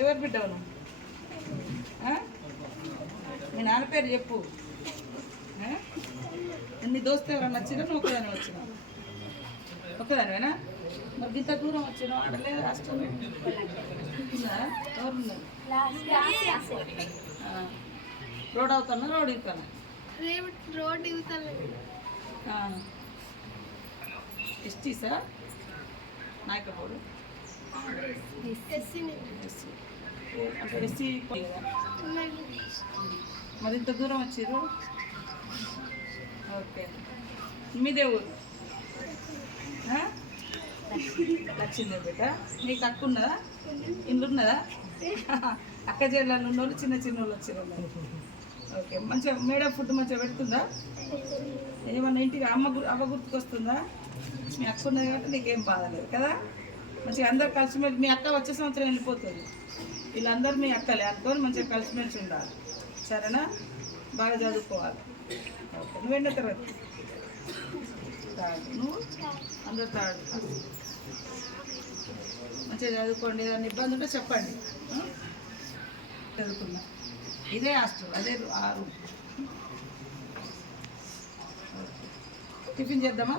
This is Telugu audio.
ఎవరు బిడ్డవు మీ నాన్న పేరు చెప్పు. నీ దోస్తు ఎవరన్నా వచ్చినా నువ్వు ఒకదాని వచ్చినా? ఒకదానివేనా మరి ఇంత దూరం వచ్చినా అడలేదు రాష్ట్రం. ఎవరున్నారు? రోడ్ అవుతాను? రోడ్ ఇవ్వతానా? రోడ్ ఇవతల ఎస్టీ సార్ నాయకపోడు అంటే ఎస్సీ మరి ఇంత దూరం వచ్చారు ఓకే. మీదే ఊరు? ఆ? లక్ష్మీదేవి బిడ్డ నీకు అక్క ఉన్నదా? ఇల్లు ఉన్నదా అక్క చెల్లెళ్ళు ఉన్న వాళ్ళు చిన్న చిన్న వాళ్ళు వచ్చారు ఓకే. మంచిగా మేడం ఫుడ్ మంచిగా పెడుతుందా? ఏమన్నా ఇంటికి అమ్మ అమ్మ అవ్వ గుర్తుకొస్తుందా? మీ అక్క ఉన్నది కాబట్టి నీకేం బాధలేదు కదా? మంచిగా అందరు కలిసిమెలిసి మీ అక్క వచ్చే సంవత్సరం వెళ్ళిపోతుంది. వీళ్ళందరూ మీ అక్కలే అనుకొని మంచిగా కలిసిమెలిసి ఉండాలి. సరేనా? బాగా చదువుకోవాలి. ఓకే నువ్వు ఎన్నో తరగతి? తాడు. నువ్వు అందరు తాడు. మంచిగా చదువుకోండి ఏదైనా ఇబ్బంది ఉంటే చెప్పండి. చదువుకున్నా ఇదే హాస్టల్ అదే ఆ రూమ్. టిఫిన్ చేద్దామా?